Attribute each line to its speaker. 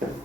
Speaker 1: Thank you.